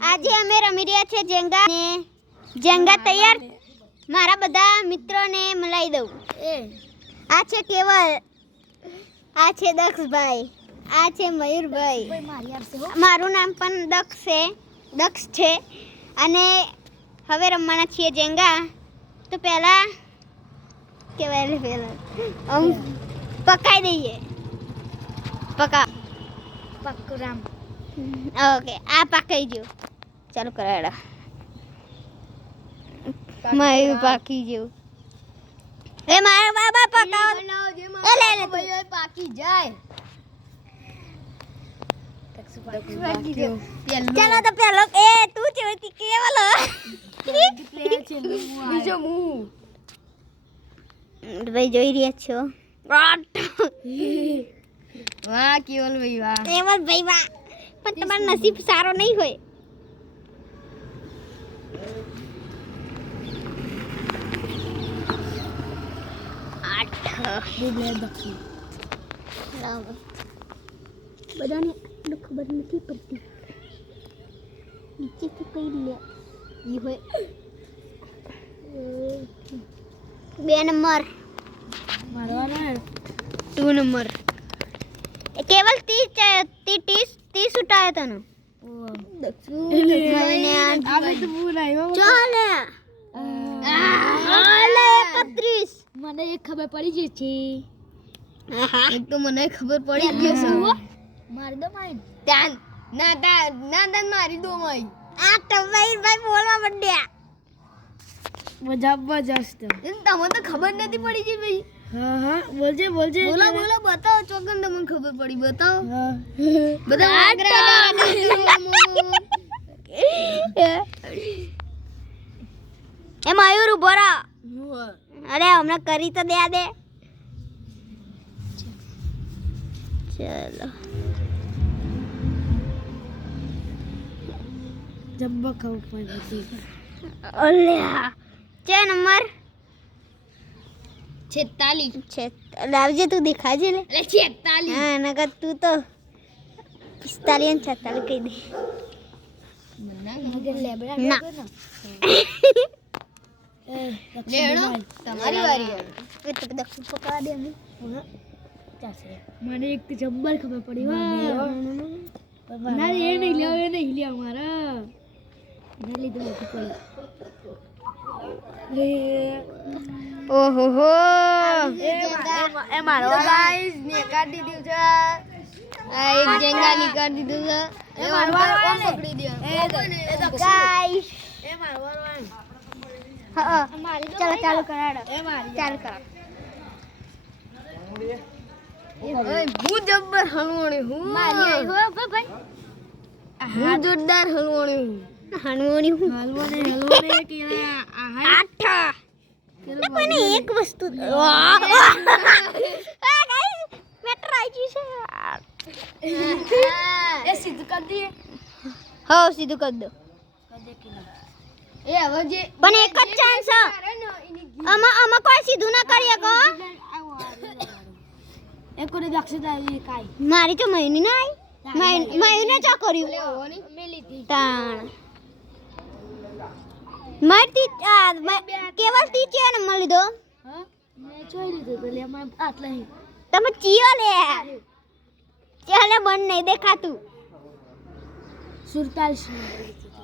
આજે અમે રમી રહ્યા છે જેંગા ને જેંગા તૈયાર મારા બધા મિત્રોને મલાઈ દઉં આ છે કેવલ આ છે દક્ષભાઈ આ છે મયુરભાઈ મારું નામ પણ દક્ષ છે અને હવે રમવાના છીએ જેંગા તો પહેલા પહેલા પકાઈ દઈએ પકરામ ઓકે આ પકાઈ ગયું ચાલુ કરાડો મયુર પાકી ગયું એ મારા બાબા પકાવ એ લે પાકી જાય ચાલો તો પેલો એ તું ચેવતી કેવલ બીજો હું ભાઈ જોઈ રહ્યા છો વાહ કેવલ ભાઈ વાહ પણ તમારો નસીબ સારો નહીં હોય બધાને ખબર નથી પડતી નીચેથી કઈ લે ઈ હોય 2 નંબર મારવાના 2 નંબર કેવલ 30 ઉઠાયો તને મને એક ખબર પડી ગઈ છે એક તો મને ખબર પડી ગઈ છે મારી દો મારી ત્યાં ના મારી દો મારી આ તવાઈ ભાઈ બોલવા માંડ્યા જબરજસ્ત તમને તો ખબર નથી પડી ગઈ ભાઈ હા બોલજે બોલો બતાવો ચોકન તમને ખબર પડી બતાવો બધા એ મયુર ઉભો રહો અરે હમણાં કરી તો દે ચલો જબ્બા ખાવ પડી ઓલ્યા છે નંબર 46 લાવજે તું દેખાજે લે 46 હા નકર તું તો 45 અને 46 કહી દે ના તમારી વારી એ તો દક્ષ પકડા દે અમે મને એક તો જબ્બર ખબર પડી ના એ નહીં લ્યા મારા ના લીધું નથી પડી ઓહો હો એ મારો ગાઈસ ને કાઢી દીધું છે આ એક જેંગા ની કાઢી દીધું છે એ મારવાનો પકડી દે એ ગાઈસ એ મારવાનો હા ચાલો કરાડો એ મારી ચાલુ કરો ઓય હું જબ્બર હલવાણી હું મારી હો ભાઈ હું જોરદાર હલવાણી હણવણી હું હલવાણી કે આઠા પણ એક વસ્તુ આ ગાઈસ મેટર આવી છે એ સીધું કરી દઈએ હા સીધું કરી દો એ હવે જે પણ એક જ ચાન્સ આમાં કોઈ સીધું ના કરી શકો એક કોને દક્ષતા કાઈ મારી તો મયુની ના આવી મયુને ચા કર્યું મેલી તાણ મારતી કેવલ તી છે ને મળી દો હા મેં જોઈ લીધું તો લે મને આટલા હી તમે ચિયો લે ચાલે બન નહીં દેખાતું 47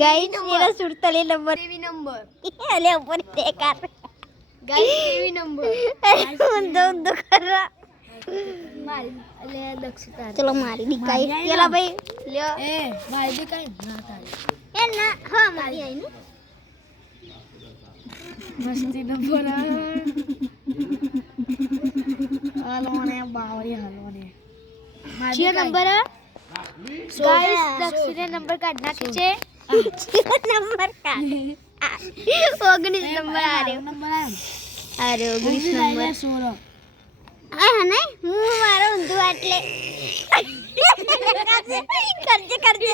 ગાઈસ એરા 47 નંબર ટીવી નંબર લે ઉપર દેખાત ગાઈસ ટીવી નંબર દો કરા મારી લે દક્ષતા ચલો મારી દીકાઈ પેલા ભાઈ લ્યો એ મારી દે કાઈ ના તારી એ ના હા મારી આઈ ને મસ્તી નંબર હલવાને બાવરી હલવાને છે નંબર ગાઈસ દક્ષિણે નંબર કાઢ નાખે છે નંબર કા 19 નંબર આર્યો અરે 19 નંબર 16 હા નહીં હું મારો ઊંધું એટલે કરજે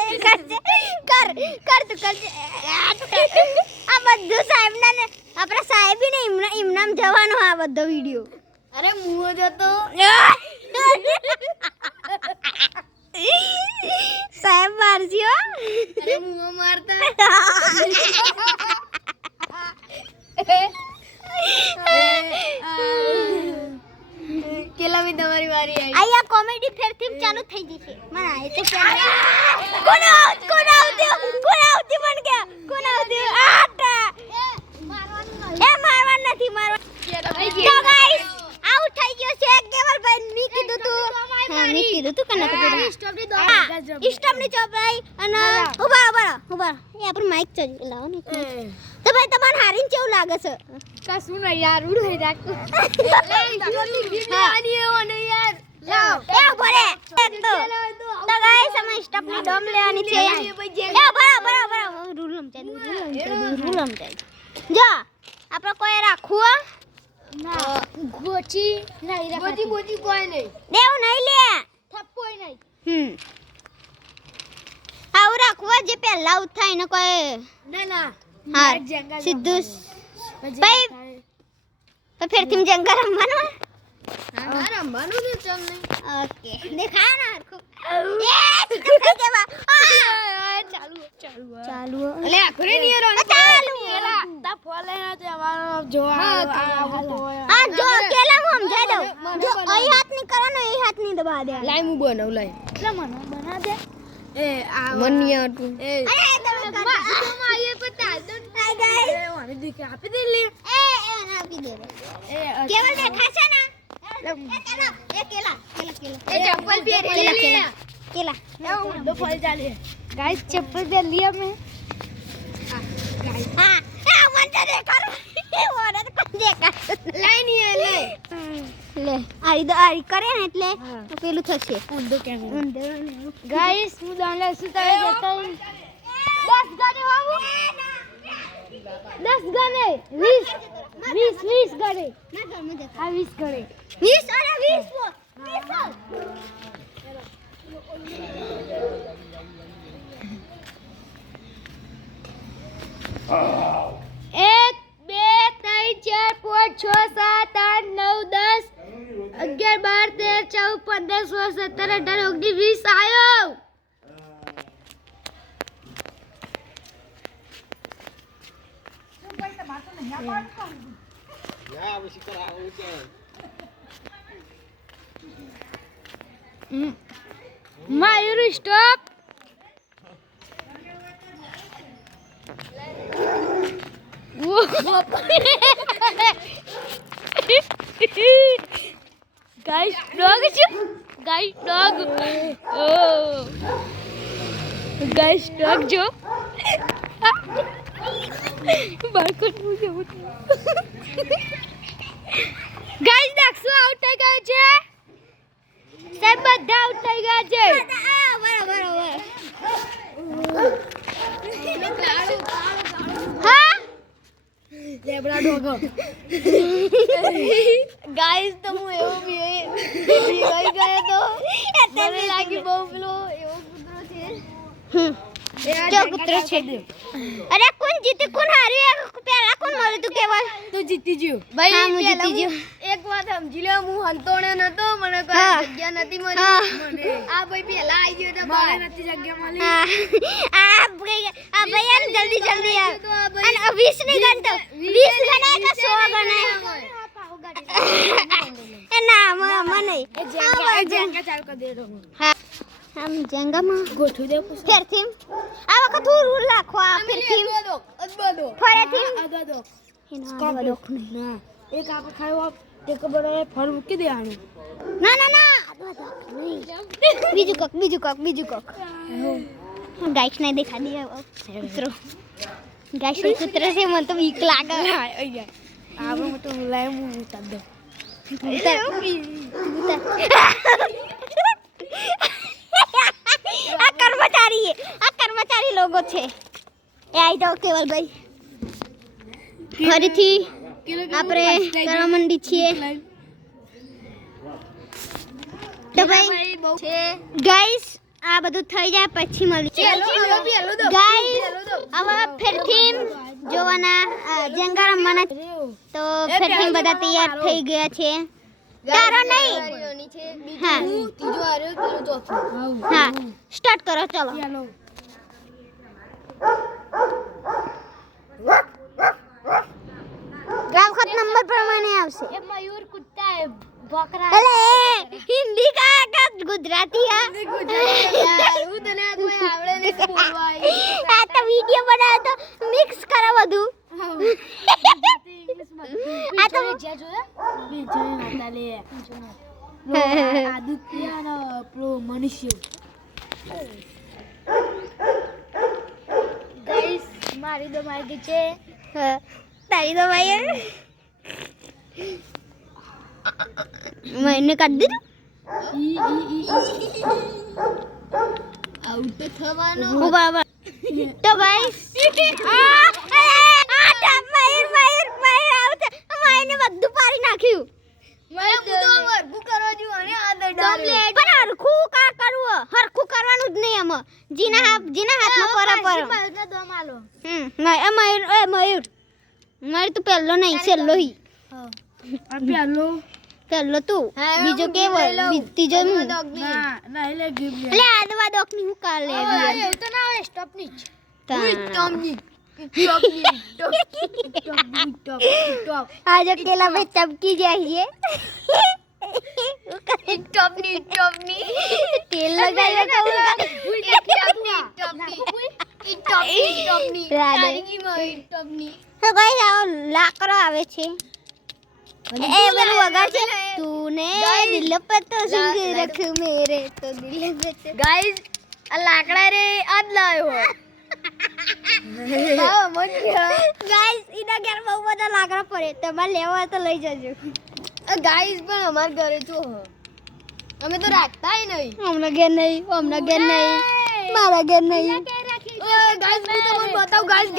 કર તું કરજે આ બધું સાહેબના ને આપણા સાહેબી ને ઇમનામ જવાનો આ બધો વિડિયો અરે મુઓ જતો મુઓ મારતા કેલા બી તમારી વારી આવી આયા કોમેડી ફેરથી ચાલુ થઈ જશે મને આ તો કોણ આવતી મન કે કોણ આવતી આટા મારવાનું નથી તો ગાઈસ આઉટ થઈ ગયો છે કેવલભાઈ મી કીધું તું હા મી કીધું તું કને તો સ્ટોપ ની ચોપાઈ અને ઉભા એ આપણું માઈક ચાલી લાવો ને તો ભાઈ તમને હારીને કેવું લાગે છે કશું ના યાર ઉડે રાખો આની એવને યાર લાવ એ ભરે તો ગાઈસ અમે સ્ટોપ ની ડોમ લેવાની છે એ બરાબર રૂલ સમજાય જો આપણે કોઈ રાખવું ના ગોચી નહીં રાખો ગોચી કોઈ નહીં દેવ નહીં લે થપ્પોય નહીં આવું રાખવું જે પહેલા ઉઠાય ને કોઈ ના હા સીધું ભાઈ તો ફેરથી જંગલ રમવાનું હા રમવાનું ને ચલ નહીં ઓકે દેખાય ના હરખું એ સીધું થઈ જવા ચાલુ અલે આખરે ની રો ચાલુ તા ફોલે ના તે અમારો જોવા હા જો કેલા હું સમજાઈ દઉં જો અહીં હાથ ની કરો ને એ હાથ ની દબા દે લાઈ હું બનાવ લાઈ એટલે મને બના દે એ આ મનિયા તું એ અરે તમે કરો માયે પતા દો આ ગાઈસ એ વાને દીકે આપી દે લે એ ના આપી દે એ કેવલ દેખાય છે ને એ કેલા એ ચપ્પલ પહેરી લે કેલા દો ફળ ચાલે ગાઈસ ચપ્પલ દે लिया मैं હા એ મન તો દેખાડો એ ઓરે તો કોણ દેખાડ લાઈ ની લે લે આરી કરે ને એટલે પેલું થશે ઊંધો કેમ ગાઈસ હું દાંડા સુતાવે જતો 10 ગને વાવું 10 ગને 20 ગને ના ઘર માં આ 20 ગને 20 અરે 1 2 3 4 5 6 7 8 9 10 11 12 13 14 15 16 17 18 19 20 આયો Mayur stop. Guys, dog aja. Guys, dog. Oh. Guys, dog jo. Balkon muझे उठा. Guys, daksu out થઈ ગયો છે. સાહેબ બધા આઉટ થઈ ગયા છે. હા લેબડા ડોગો ગાઈસ તો હું એવો બી ગઈ ગયો તો મને લાગી બહુ પેલો એવો કૂતરો છે જો કૂતરો છે અરે કોણ જીતે કોણ હાર્યું પેલા કોણ મળ્યું તું કેવલ તું જીતી ગયો હા, ભાઈ હું જીતી ગયો. એક વાત સમજી લે હું હંતોણે નતો મને કોઈ જગ્યા નથી મળી મને આ ભાઈ પેલા આવી ગયો તો મને નથી જગ્યા મળી આ ભાઈ જલ્દી આવ અને 20 ની ગણ તો 20 ગણાય કે 100 ગણાય એ ના મને એ જેંગા ચાલ કર દે રહો હા આમ જેંગામાં ગોઠવી દે પૂછ ફેરથી આ વખત રૂલ રાખો આ ફેરથી અદબદો ફરેથી અદબદો એનો દોખ નહીં ના એક આપણે ખાયો આપ એક બરાબર ફળ મૂકી દે આને ના બીજું કોક ગાઈસ ને દેખા દે કૂતરો ગાઈસ નું કૂતરો છે મને તો બીક લાગે આપણે તો લાય હું ઉતાર દો આ કર્મચારી લોકો છે એ આઈ જાઓ કેવલભાઈ ફરીથી આપણે કરવા માંડી છીએ તો ભાઈ ગાઈસ આ બધું થઈ જાય પછી મળીએ ગાઈસ હવે ફરીથી જોવાના જેંગા રમવાના તો ફરીથી બધા તૈયાર થઈ ગયા છે તારો નહીં હા ત્રીજો આર્યો પેલો ચોથો હા સ્ટાર્ટ કરો ચલો આ વખત નંબર પ્રમાણે આવશે એ મયુર કુત્તા હે બકરા અલે હિન્દી કા ગુજરાતી આ હું તને કોઈ આવડે નહીં બોલવા આ તો વિડિયો બનાવ્યો તો મિક્સ કરો બધું આ તો વિજય હતા લે આદિત્યનો પ્રો મનુષ્ય ગાઈસ મારી તો મારી છે તારી તો ભાઈ મને કાઢ દીધું આઉટ થવાનો ઓ બાબા તો ગાઈસ આ મયુર આવત માયને બધું પારી નાખ્યું મારે બધું વર્ગું કરવા જો અને આ પણ હરખું કા કરવું હરખું કરવાનું જ નહીં આમાં જીના હાથમાં પર મયુરને દો માલો મયુર તું પહેલો નહીં છેલ્લો હી આ પેલો પહેલો તું બીજો કેવો ત્રીજો હું ના એટલે ગીમ એટલે આદવા ડોકની હું કા લે એ તો ના હોય સ્ટોપ ની સ્ટોપ આજે કેલા ભાઈ ચમકી જાય છે તેલ લગાવ્યો તો ગાઈસ આવો લાકડો આવે છે એ પેલું વગાડ છે તૂને દિલ પર તો સંગ રખ મેરે તો દિલ में तो ગાઈસ આ લાકડા રે આજ લાવ્યો ગાઈસ ઈના ઘેર બહુ બધા લાકડા પડે તમારે લેવા હોય તો લઈ જજો ગાઈસ પણ અમાર ઘરે તો અમે તો રાખતાય નહીં હમણાં ઘેર નહીં મારા ઘેર નહીં ગાઈસ હું તમને બતાવું ગાઈસ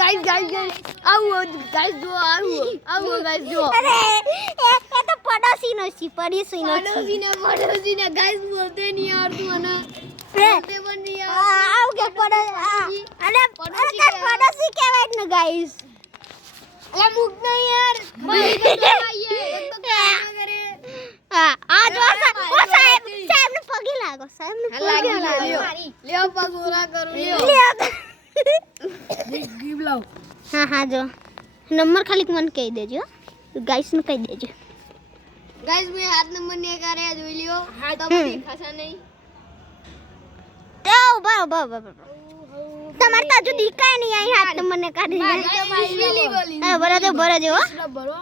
આવો ગાઈસ જો આવો ગાઈસ જો અરે એ તો પડોશીનો છે પડોશીનો પડોશીને ગાઈસ બોલતે નહીં આવડતું અને બોલતે પણ નહીં આવ કે અને પડોશી કહેવાય ને ગાઈસ અલા મુક નહીં યાર ભાઈ તો આઈએ તો કામ કરે હા આ જો સાહેબને પગે લાગો સાહેબને પગે લાગો લ્યો પગ ઓરા કરું લ્યો ગીબ લાવ હા જો નંબર ખાલી મને કહી દેજો ગાઈસ ને કહી દેજો ગાઈસ મેં હાથ નંબર ને કરે જોઈ લ્યો તો દેખાશે નહીં તો બરાબર તમારે તો હજુ દીકાય નહીં અહીં હાથ નંબર ને કાઢી બરાજો બરો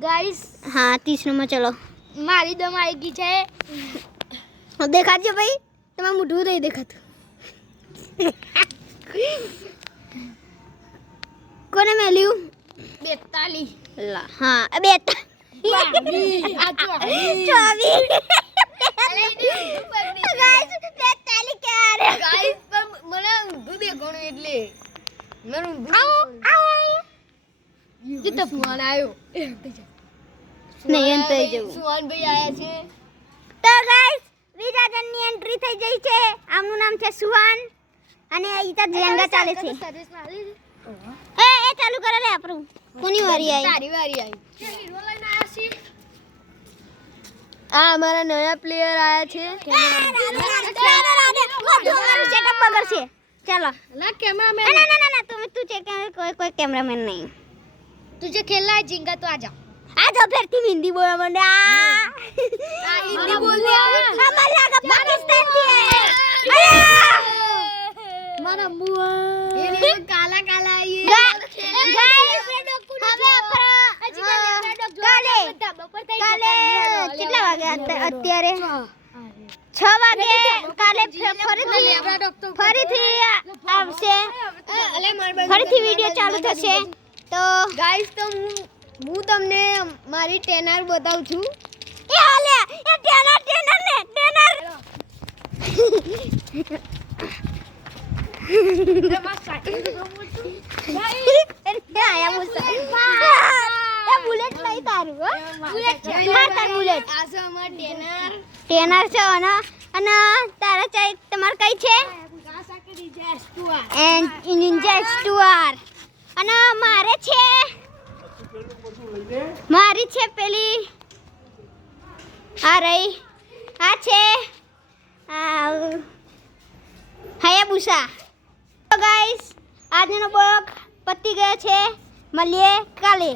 ગાઈસ હા 30 નંબર ચલો મારી દમ આવી ગઈ છે દેખાડજો ભાઈ તમારું મોઢું નહીં દેખાતું કોને મેલ્યું 42 લા હા 42 ગાઈસ પણ મને ઊંધું દેખાણું એટલે મને ઊંધું તો ફોન આવ્યો નહીં એમ થઈ જવું સુવાનભાઈ આયા છે તો ગાઈસ બીજા જણની એન્ટ્રી થઈ ગઈ છે આમનું નામ છે સુવાન અને ઈતા જેંગા ચાલે છે સર્વિસ મારી એ ચાલુ કરે લે આપણું કોની વારી આવી તારી વારી આવી હીરો લઈને આયા છે આ અમારા નયા પ્લેયર આયા છે સેટઅપ બગર છે ચાલો લા કેમેરામેન ના તું ચેક કોઈ કેમેરામેન નહીં तुझे खेलना है जिंगा तो आजा આ જો ફેરથી હિન્દી બોલવા માંડે આ हिंदी बोल दिया અમાર લાગે પાકિસ્તાન થી मारा मुआ ये काला काला ये ગાઈસ હવે કાલે કેટલા વાગે અત્યારે 6 વાગે કાલે ફરીથી આવશે ફરીથી વિડિયો ચાલુ થશે તો गाइस तो હું તમને મારી ટેનર બતાવું છું એ હાલે એ ટેનર આયા મુસા એ બુલેટ નહીં તારું હો બુલેટ છે હા તાર બુલેટ આ છે અમાર ટેનર ટેનર છે અને તારા ચાઈ તમાર કઈ છે કાસા કે ડીજે S2R એન્ડ નિંજા S2R અને મારી છે પેલી આ રહી આ છે હાયાબુસા તો ગાઈસ આ આજનો બ્લોગ પતી ગયો છે. મળીએ કાલે.